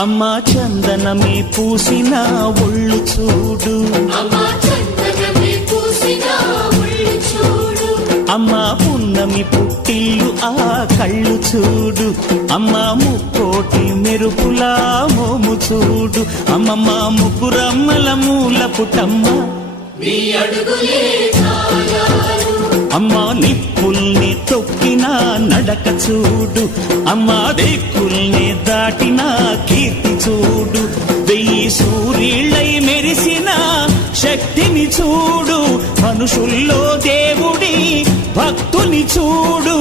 అమ్మా చందనమే పూసిన ఒళ్ళు చూడు, అమ్మా పున్నమి పుట్టిల్లు ఆ కళ్ళు చూడు, అమ్మా ముక్కోటి మెరుపులా మోము చూడు, అమ్మమ్మ ముగ్గురమ్మల మూల పుటమ్మ అమ్మా నిప్పుల్ని తొక్కిన నడక చూడు, అమ్మా దిక్కుల్ని దాటిన కీర్తి చూడు, 1000 సూర్యుళ్ళై మెరిసిన శక్తిని చూడు, మనుషుల్లో దేవుడి భక్తుని చూడు.